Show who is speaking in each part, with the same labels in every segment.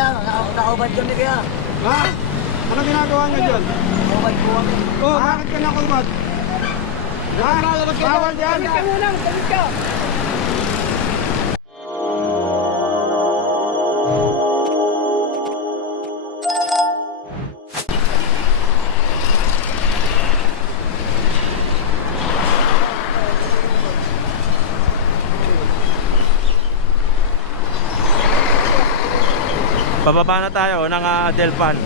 Speaker 1: kaya, nakaubad kami kaya.
Speaker 2: Ha? Ano ginagawa niyo dyan?
Speaker 1: Nakaubad po kami.
Speaker 2: Oh, bakit ka nakulbad? Ha? Bawal yan.
Speaker 1: muna, magkamit ka.
Speaker 3: Bababa na tayo ng uh, Delpan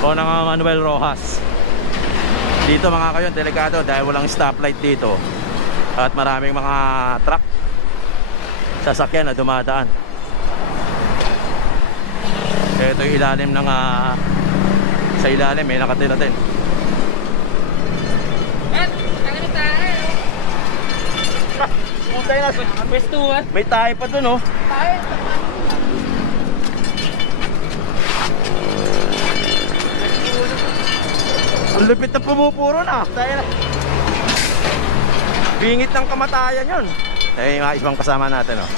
Speaker 3: o ng ah, Manuel Rojas. Dito mga kayon, delikado dahil walang stoplight dito at maraming mga truck sasakyan na dumadaan. Ito yung ilalim ng ah, sa ilalim may nakatira din.
Speaker 1: Pwestuhan.
Speaker 3: May tayo pa dun oh. Ang lupit na pumupuro na. Tayo na. Bingit ng kamatayan yun. Eh, yung mga ibang kasama natin, oh.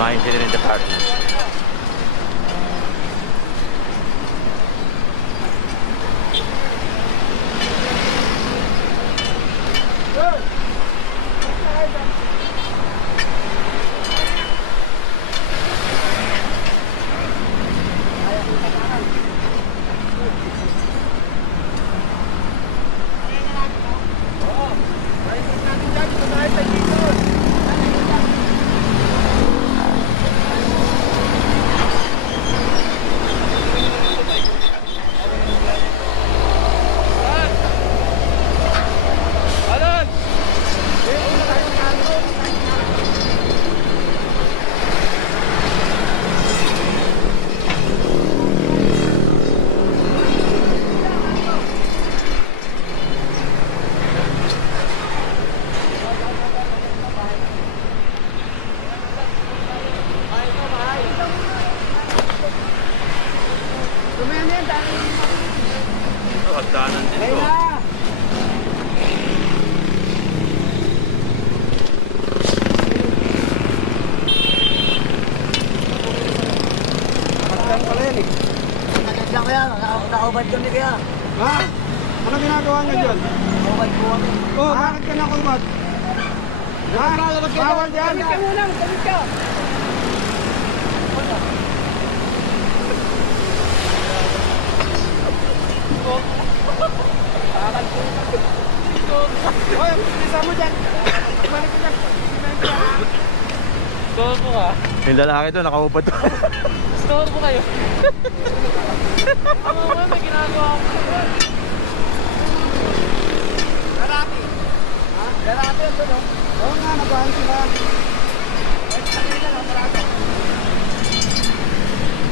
Speaker 3: Mga engineering department. Ito, hagdanan din to.
Speaker 2: Pagkan pala yan eh.
Speaker 1: Nagandang kaya, nakaubad kami kaya.
Speaker 2: Ha? Ano ginagawa niyo dyan?
Speaker 1: Nakaubad po kami.
Speaker 2: Oh, bakit ka nakulbad? Ha? Bawal yan.
Speaker 1: muna, magkamit ka.
Speaker 2: Hoy, isa mo dyan. Balik ko dyan.
Speaker 1: Storbo ka.
Speaker 3: Yung lalaki doon, nakaubad to.
Speaker 1: Storbo kayo. Ano mo, may ginagawa ko. Lalaki. Ha? Lalaki yung doon.
Speaker 2: Oo nga, nagahan sila.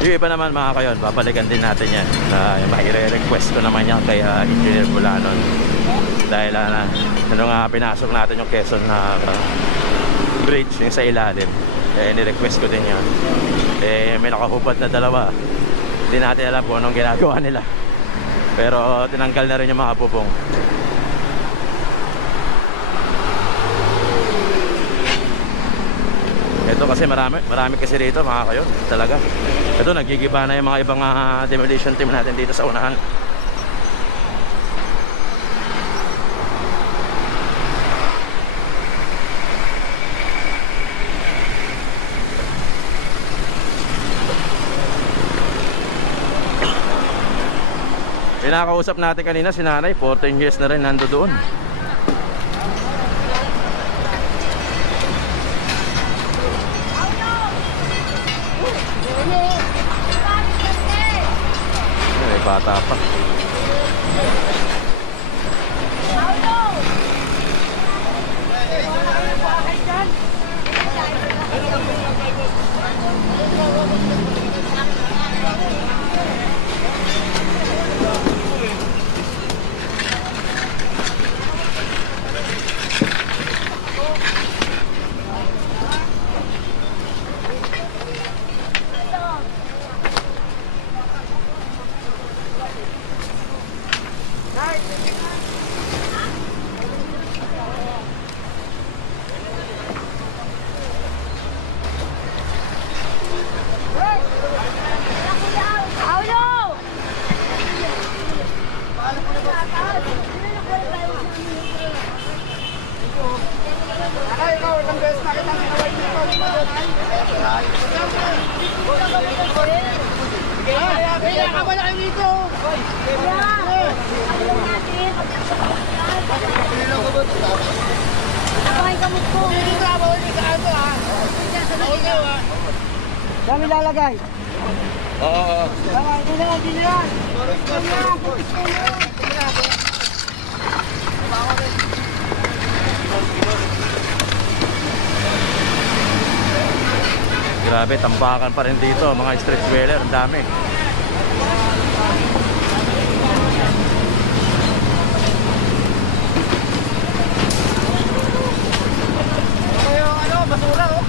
Speaker 3: Yung iba naman mga kayon, babalikan din natin yan. Uh, Maire-request ko naman yan kay ah, Engineer Bulanon. Dahil uh, ano nga pinasok natin yung Quezon na ah, bridge yung sa ilalim. Eh, ni-request ko din yan. Eh, may nakahubad na dalawa. Hindi natin alam kung anong ginagawa nila. Pero tinanggal na rin yung mga bubong. Ito kasi marami, marami kasi rito mga kayo, talaga. Ito nagigiba na yung mga ibang ah, demolition team natin dito sa unahan. Kinakausap natin kanina si nanay, 14 years na rin nando doon. May bata pa.
Speaker 2: Thank you. Ay. Kaya ka ba na dito? Dami lalagay.
Speaker 3: Oo, oo.
Speaker 2: Tama, hindi na, hindi na yan. Hindi na yan, putis ko na.
Speaker 3: Grabe, tambakan pa rin dito, mga street dweller, ang dami.
Speaker 2: Ito yung ano, basura oh.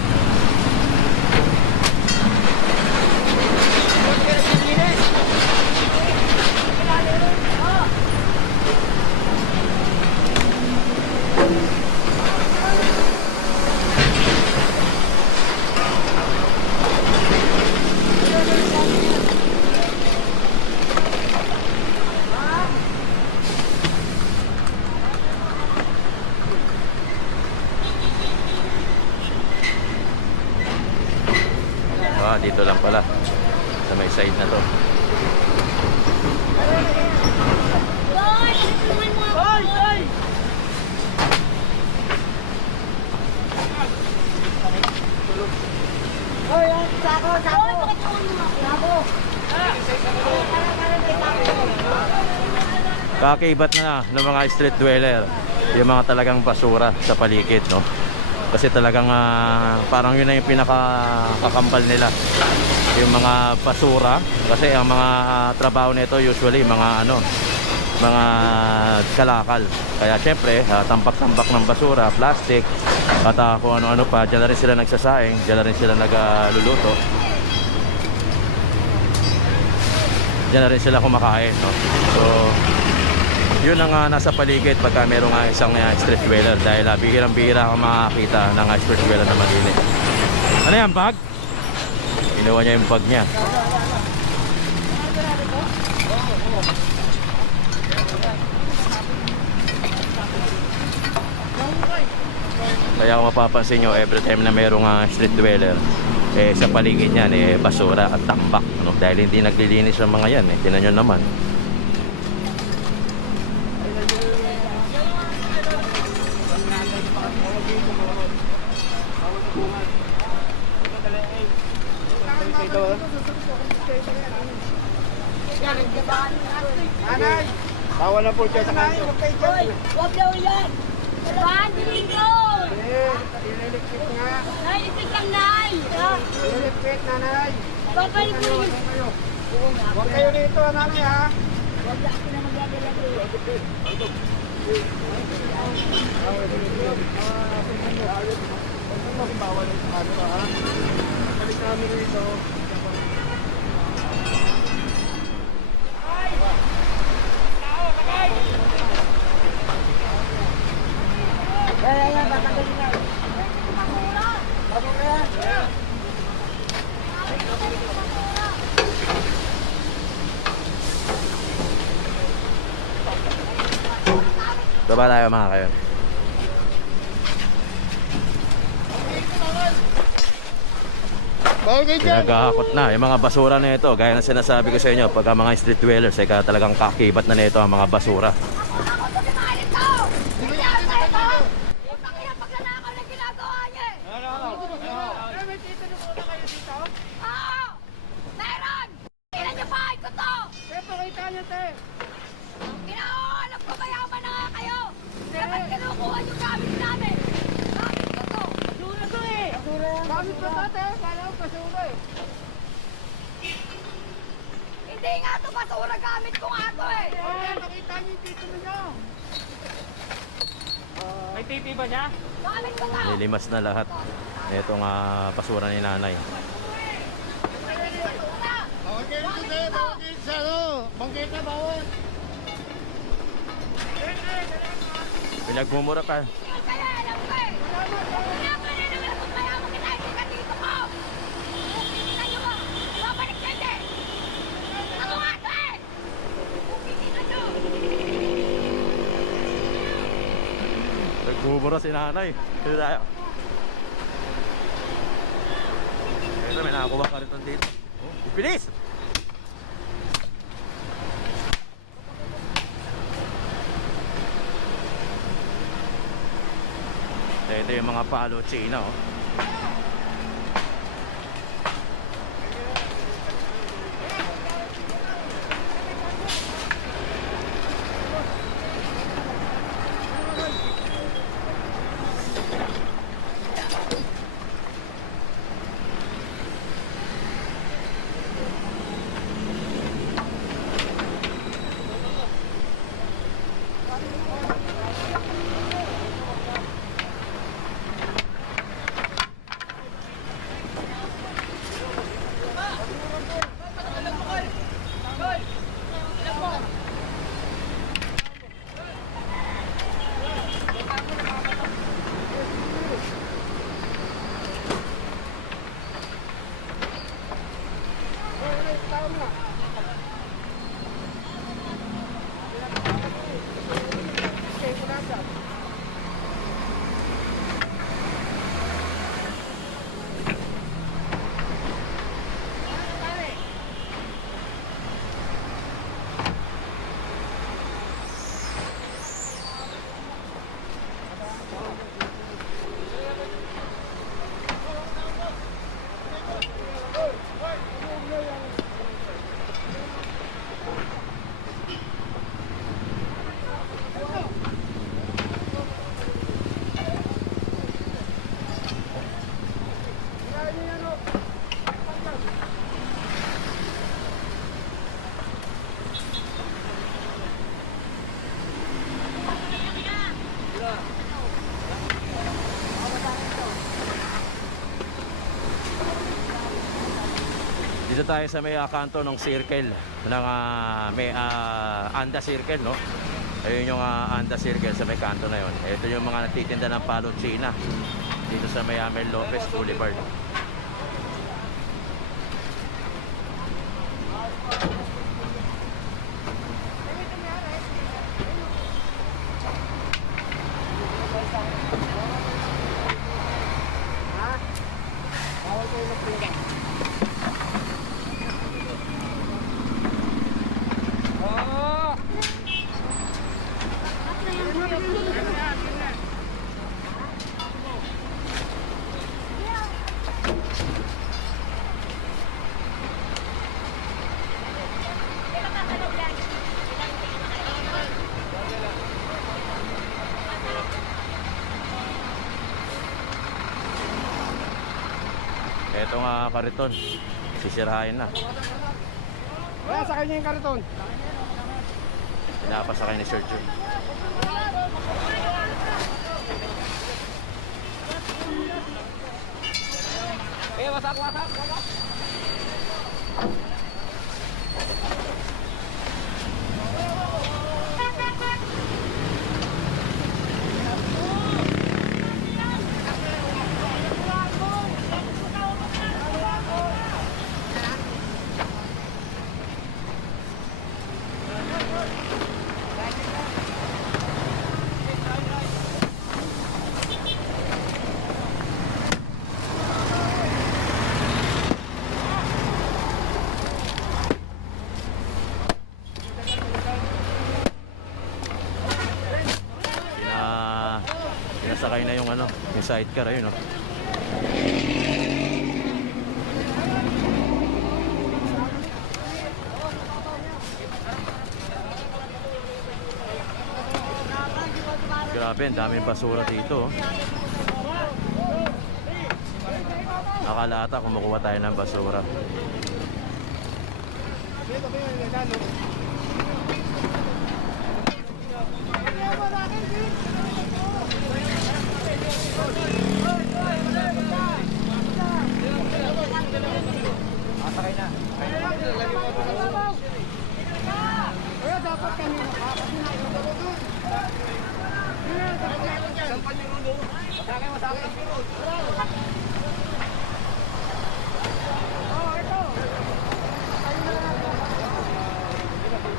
Speaker 3: Ah, dito lang pala. Sa may side na to.
Speaker 1: Hoy! Hoy!
Speaker 2: Hoy, oh, sako, sako. Sako.
Speaker 3: Kakibat na ng mga street dweller yung mga talagang basura sa paligid, no? Kasi talagang ah, parang yun na yung pinakakakambal nila. Yung mga basura kasi ang mga ah, trabaho nito usually mga ano, mga kalakal. Kaya syempre, ah, tampak-tampak ng basura, plastic, at ah, kung ano-ano pa, dyan rin sila nagsasaing, dyan rin sila nagluluto. Diyan na rin sila kumakain, no? So, yun ang ah, nasa paligid pagka merong ah, isang ah, street dweller dahil uh, bihirang-bihira kang makakita ng ah, street dweller na malinis. Ano yan, bag? Inuwa niya yung bag niya. Kaya kung mapapansin nyo, every time na merong ah, street dweller, eh, sa paligid niyan, eh, basura at tambak. Ano? Dahil hindi naglilinis ang mga yan. Eh. Tinan nyo naman.
Speaker 2: Nanay. Bawal na po dyan sa kanto.
Speaker 4: Hoy, huwag daw yan. Banding yun.
Speaker 2: Eh, ililikpit nga.
Speaker 4: Nay, ito lang, Nay. Ha?
Speaker 2: Ililikpit, nanay.
Speaker 4: Babalik mo yun.
Speaker 2: Huwag kayo dito, nanay ha.
Speaker 4: Huwag ako na magdadala ko.
Speaker 2: Bawal na sa kanto ha. Balik namin dito.
Speaker 3: Baba tayo mga kayo. Nagkakakot na. Yung mga basura na ito, gaya ng sinasabi ko sa inyo, pagka mga street dwellers, eh, kaya talagang kakibat na nito ang mga basura.
Speaker 4: Ako to si Malit to. Hindi ako sa'yo to. Putang ina, pagnanakaw na ginagawa niya eh.
Speaker 2: Eh, may titulo muna kayo dito.
Speaker 4: Oo. Meron. Tingnan niyo bahay ko to.
Speaker 2: Eh, pakita niyo, te.
Speaker 4: Inaalam ko mayaman na nga kayo. Dapat kinukuha yung gamit namin. Gamit ko to. Basura to eh.
Speaker 2: Gamit pa to, te. Kala ko basura eh.
Speaker 4: Hindi nga to basura gamit ko nga to eh.
Speaker 2: Eh, pakita niyo yung titulo niyo.
Speaker 1: May TV ba niya?
Speaker 3: Nilimas na lahat. Itong ah, basura ni nanay.
Speaker 2: Bawal.
Speaker 3: Pinagmumura ka.
Speaker 4: Kaya ka na naman kung mayaman kita, hindi ka dito ko. Tingnan niyo mo. Babalik ka hindi. Ako nga to eh.
Speaker 3: Bumubura si nanay. Dito tayo. Ito, may nakakuha ka rin dito. Oh, bilis! Ito yung mga palo China, oh. Dito tayo sa may ah, kanto ng circle ng ah, may ah, Anda Circle, no? Ayun yung ah, Anda Circle sa may kanto na yon. Ito yung mga nagtitinda ng palo dito sa may Amel Lopez Boulevard. Ito nga kariton. Sisirahin na.
Speaker 2: Kaya sa kanya yung kariton.
Speaker 3: Pinapasakay ni Sergio.
Speaker 1: Eh, wasak, wasak, wasak.
Speaker 3: Pina, pinasakay na yung ano, yung sidecar ayun no. Grabe, ang daming basura dito. oh. Akala ata kumukuha tayo ng basura.
Speaker 2: Dito ba yung gano? Kaya dapat kami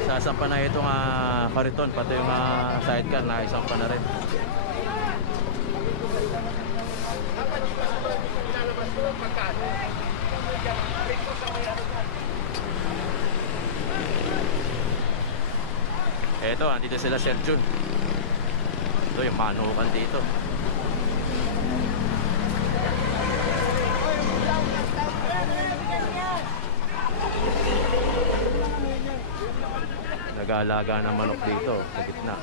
Speaker 3: Sasampa na itong uh, kariton, pati yung uh, sidecar na isampa na rin. Ito, andito sila Sir Jun. Ito yung panukan dito. Nag-aalaga ng manok dito sa gitna.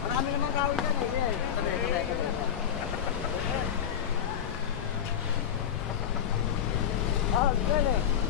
Speaker 2: Marami namang gawin yan eh. Sabi, sabi, sabi.
Speaker 3: 아, 네네.